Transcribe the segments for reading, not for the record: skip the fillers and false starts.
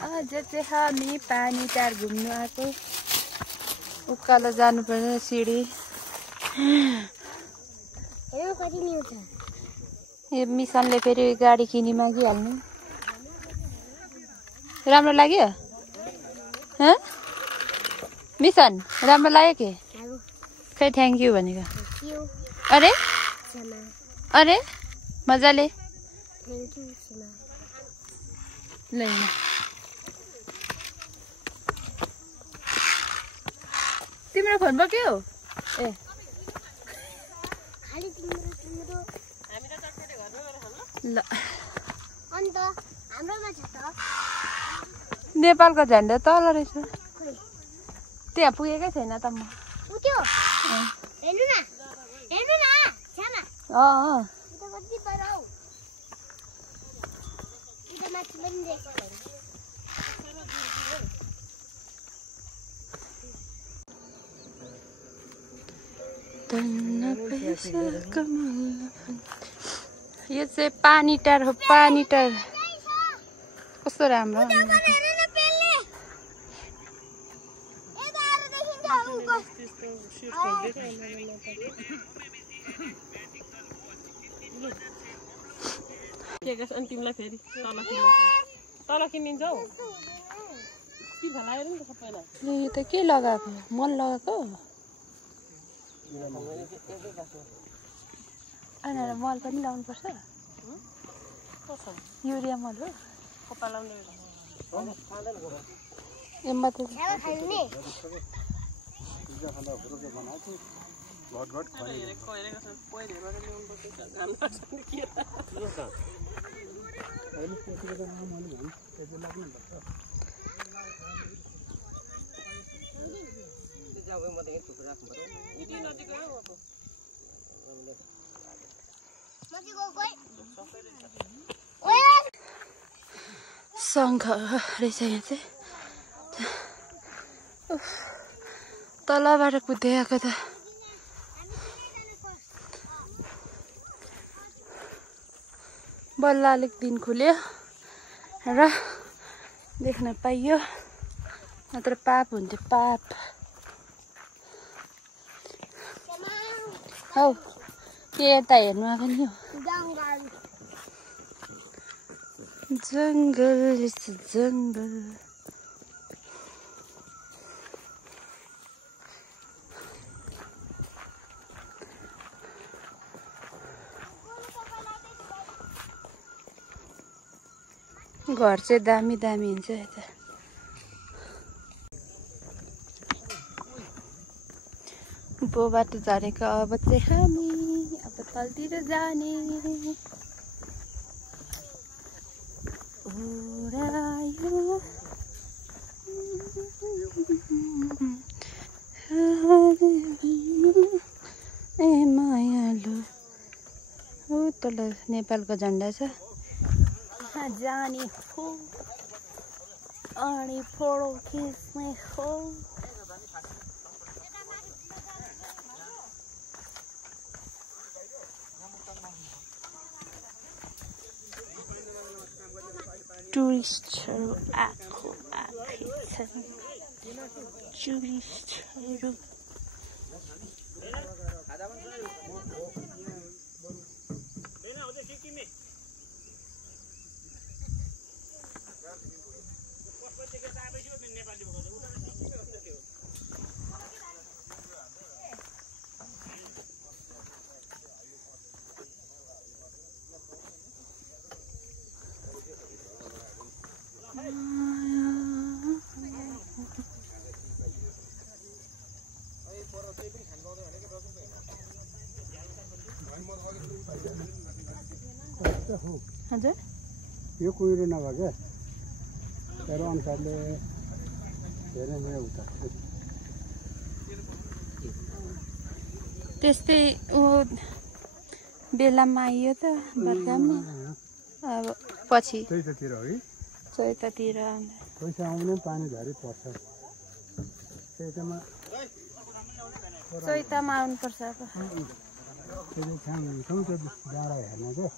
आज चाहिँ हामी पानी टार घुम्नु आएको उकालो जानुपर्छ सिडी यो मिसनले फेरि गाडी किनी मागिहाल्नु राम्रो लाग्यो मिसन राम्रो लाग्यो के खै थ्याङ्क यू भनेको अरे अरे मजाले ल तिम्रो फोन बोक्यो ए ल अन्त हाम्रोमा छ त नेपालको झन्डा तल रहेछ त्यहाँ पुगेकै छैन त म पुग्यो हेर्नु न छ्यामा कति पर हौ माथि पनि देख्छ यो चाहिँ पानी टार हो पानी टार कस्तो राम्रो तिमीलाई फेरि तल किनिन्छौ यो त के लगाएको मल लगाएको अनि मल पनि लाउनु पर्छ युरिया मल हो शङ्ख रहेछ यहाँ चाहिँ तलबाट कुद्दै आएको त बल्ल अलिक दिन खुल्यो र देख्न पाइयो नत्र पाप हुन्थ्यो पाप हौ के यता हेर्नु आएको नि हो जङ्गल जङ्गल घर चाहिँ दामी दामी हुन्छ यता बोबाट झरेको अब चाहिँ हामी अब तलतिर जाने ए मायालु हो तल नेपालको झन्डा छ जाने हो अनि फोटो खिच्ने हो टुरिस्टहरू आएको छन् टुरिस्टहरू हजुर यो कुहिरो नभए क्या तेरो अनुसारले धेरै नै उता त्यस्तै बेलामा आइयो त बर्खामा अब पछि चैततिर हो कि चैततिर पैसा आउनु पानी झरी पर्छ चैतामा आउनुपर्छ अब त्यो छाम डाँडा हेर्न क्या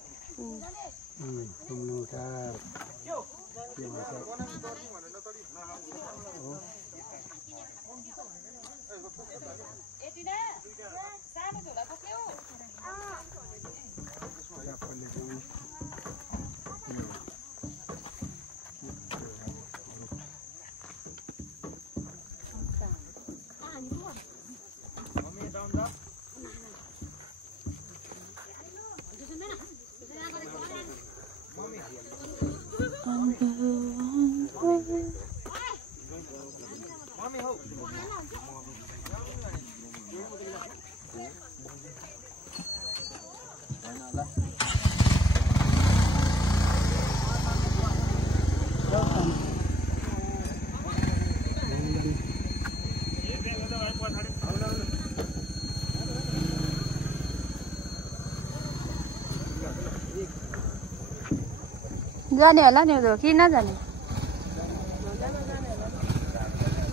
जाने होला नि उधर कि नजाने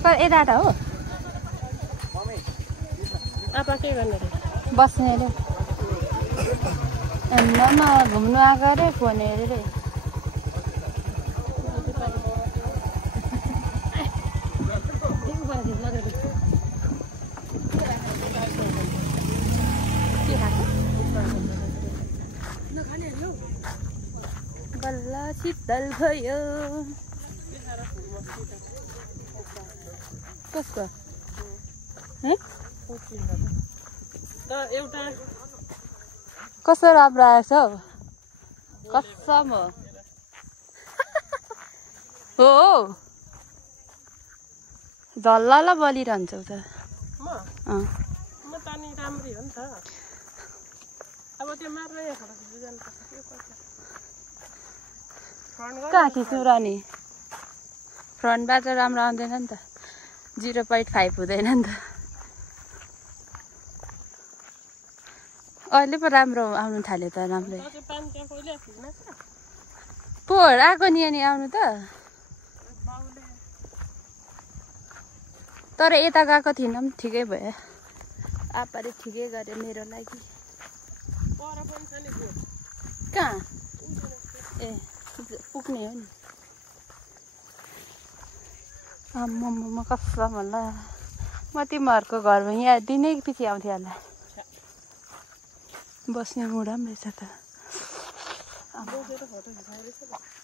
पर यता हो आपा के गर्ने रे बस्ने अरे एममा घुम्नु आएको अरे फोन हेरेर बल्ल शीतल भयो कसको एउटा कस्तो राम्रो आएछ हौ कसम हो झल्ल बलिरहन्छौ त म त नि राम्रै हो नि त अब त्यो मार्दै कहाँ खिच्नु र नि फ्रन्टबाट राम्रो आउँदैन नि त 0.5 हुँदैन नि त अहिले पो राम्रो आउनु थाल्यो त राम्रै पोहोर आएको नि अनि आउनु त तर यता गएको थिइनँ पनि ठिकै भयो आपाले ठिकै गरे मेरो लागि कहाँ ए पुग्ने हो नि आम्मामा कसम होला म तिमीहरूको घरमा यहाँ दिनै पछि आउँथेँ होला बस्ने मुड पनि रहेछ त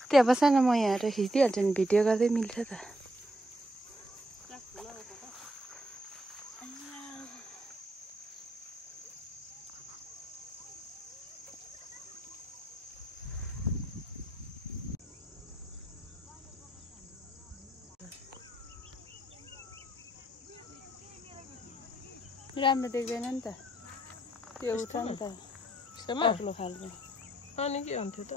त्यहाँ बस न म यहाँ खिचिदिइहाल्छु नि भिडियो गर्दै मिल्छ त राम्रो देख्दैन नि त त्यो उठ्छ नि त अग्लो खालको अनि के हुन्थ्यो त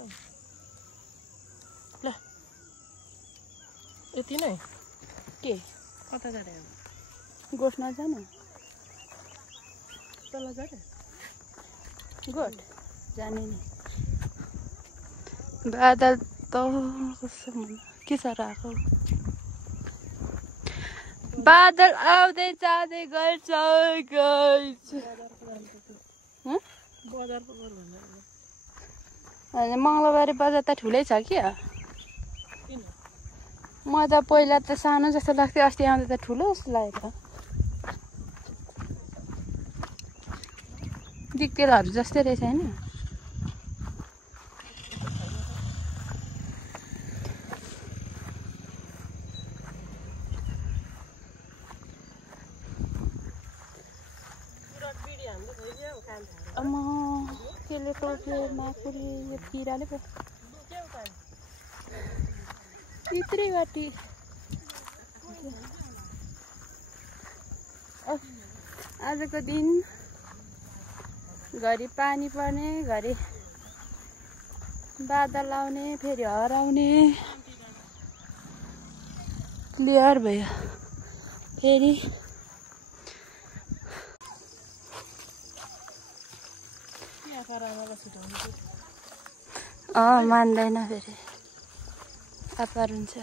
ल यति नै के कता जाने गोठ नजानु तल जाने गोठ जाने नि बादल त कसम के साह्रो आएको बादल आउँदै जाँदै गर्छ मङ्गलबारे बजार त ठुलै छ क्या म त पहिला त सानो जस्तो लाग्थ्यो अस्ति आउँदा त ठुलो जस्तो लाग्यो दिक्तेलहरू जस्तै रहेछ होइन त्यसले टोक्यो माकुरी यो किराले पो भित्री बाटी आजको दिन घरि पानी पर्ने घरि बादल आउने फेरि हराउने क्लियर भयो फेरि मान्दैन फेरि आपार हुन्छ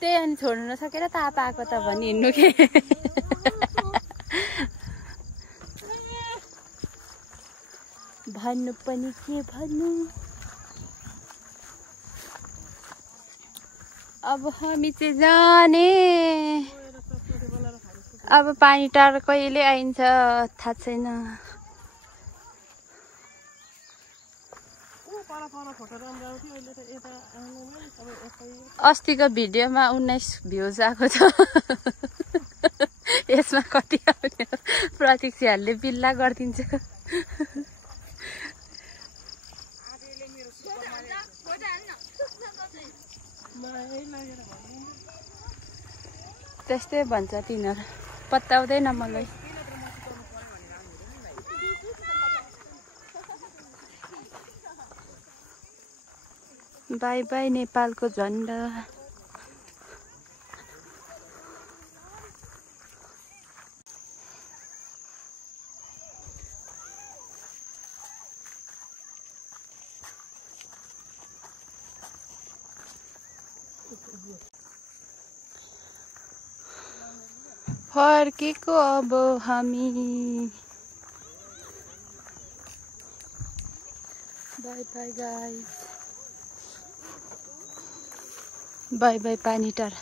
त्यही अनि छोड्नु नसकेर त आपा आएको त भनी हिँड्नु के भन्नु पनि के भन्नु। अब हामी चाहिँ जाने। अब पानी टार कहिले आइन्छ थाहा छैन। अस्तिको भिडियोमा 19 भ्युज आएको छ। यसमा कति आउने प्रतीक्षाहरूले बिल्ला गरिदिन्छ। त्यस्तै भन्छ तिनीहरू, पत्याउँदैन मलाई। बाई बाई नेपालको झन्डा। फर्केको अब हामी। By by guys. By by पानी टार।